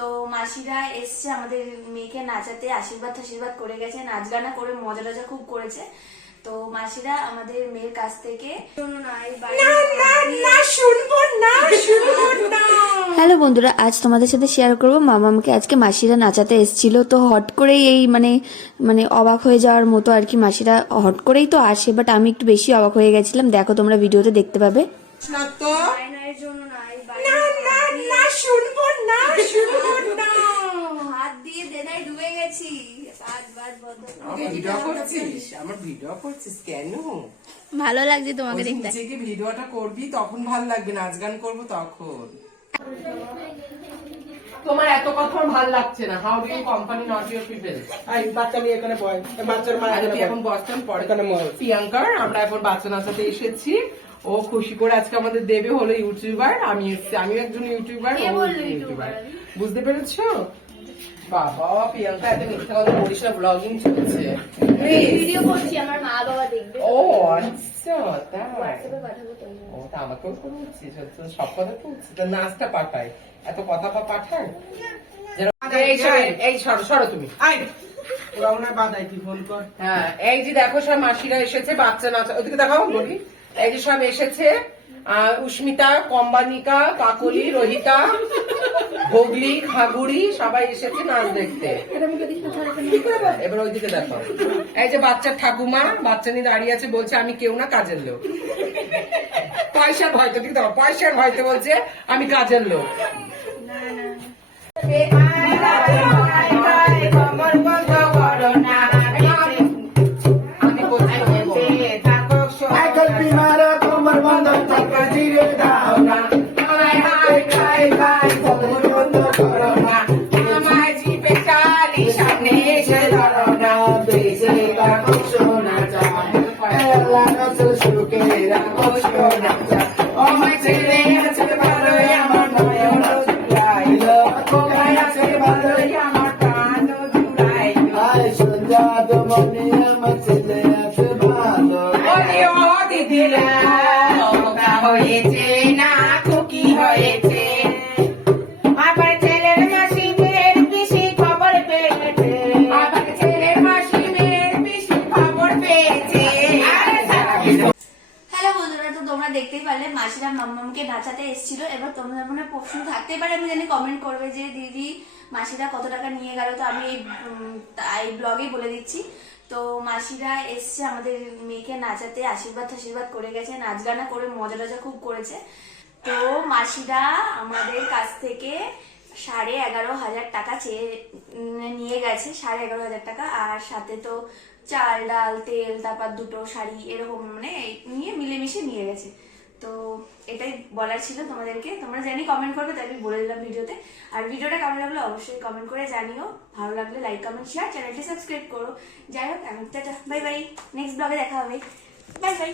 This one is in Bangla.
তো মাসিরা এসছে আমাদের মেয়েকে নাচাতে আশীর্বাদ আশীর্বাদ করে গেছে নাচ গানা করে মজা টজা খুব করেছে। তো মাসিরা আমাদের মেয়ের কাছ থেকে হ্যালো বন্ধুরা আজ তোমাদের সাথে শেয়ার করব। মামামকে আজকে মাসিরা নাচাতে এসেছিল তো হট করেই এই মানে মানে অবাক হয়ে যাওয়ার মতো আর কি মাসিরা হট করেই তো আসে বাট আমি একটু বেশি অবাক হয়ে গেছিলাম। দেখো তোমরা ভিডিওতে দেখতে পাবে। না তো না না না শুনব না শুনব না। হাত দিয়ে ডুবে গেছি। ভালো লাগছে তোমাকে দেখতে। ভিডিওটা করবি তখন ভালো লাগবে নাচ গান করব তখন। তোমার এত কথা ভালো লাগছে না। How do you company not your people I বাচ্চা নিয়ে এখানে বয় বাচ্চার মা এখানে বসছেন পরে এখানে। প্রিয়াঙ্কার আমরা এখন বাচ্চা নাচাতে এসেছি। ও খুশি করে আজকে আমাদের দেবে হলো ইউটিউবার আমি এসেছি আমি একজন ইউটিউবার ইউটিউবার? বুঝতে পেরেছ? বাবা প্রিয়াঙ্কা এত মিথ্যা কথা বলিস না ব্লগিং চলছে। ভিডিও করছি আমার মা বাবা দেখবে। ও আচ্ছা তাই। তো ও তা আমাকেও তো উচিত সব কথা তো উচিত তা নাচটা পাঠায় এত কথা পা পাঠায় এই সরো, এই সরো সরো তুমি। আই ওরা বাদাই তুই ফোন কর। হ্যাঁ এই যে দেখো সব মাসিরা এসেছে বাচ্চা নাচা ওদিকে দেখাও বলি। এই যে সব এসেছে আহ, উস্মিতা কম্বানিকা কাকলি রোহিতা ভোগলি খাগুড়ি সবাই এসেছে নাচ দেখতে। এবার ওইদিকে দেখো। এই যে বাচ্চার ঠাকুমা বাচ্চা নিয়ে দাঁড়িয়ে আছে বলছে আমি কেউ না কাজের লোক। পয়সার ভয়তে ঠিক দেখো পয়সার ভয়তে বলছে আমি কাজের লোক। আল্লাহ নজর সুখে রাখো সোনা চা ও মাই ছেলে আছে ভালোই আমার নয়ন জুড়াইলো। কোথায় আছে ভালোই আমার প্রাণ জুড়াইলো। আই সন্ধ্যা তো মনে আমার ছেলে আছে ভালো। হয়েছে তো তোমরা দেখতেই পারলে, মাসিরা মাম্মামকে নাচাতে এসেছিল। এবার তোমরা মনে প্রশ্ন থাকতেই পারে, আমি জানি কমেন্ট করবে যে, দিদি, মাসিরা কত টাকা নিয়ে গেল? তো আমি এই ব্লগে বলে দিচ্ছি। তো মাসিরা এসছে আমাদের মেয়েকে নাচাতে, আশীর্বাদ আশীর্বাদ করে গেছে, নাচ গানা করে মজা টজা খুব করেছে। তো মাসিরা আমাদের কাছ থেকে সাড়ে এগারো হাজার টাকা চেয়ে নিয়ে গেছে, সাড়ে এগারো হাজার টাকা। আর সাথে তো চাল, ডাল, তেল, তারপর দুটো শাড়ি, এরকম মানে নিয়ে মিলেমিশে নিয়ে গেছে। তো এটাই বলার ছিল তোমাদেরকে। তোমরা জানি কমেন্ট করবে, তাই আমি বলে দিলাম ভিডিওতে। আর ভিডিওটা কেমন লাগল অবশ্যই কমেন্ট করে জানিও। ভালো লাগলে লাইক কমেন্ট শেয়ার চ্যানেলটি সাবস্ক্রাইব করো। যাই হোক বাই বাই নেক্সট ব্লগে দেখা হবে। Bye bye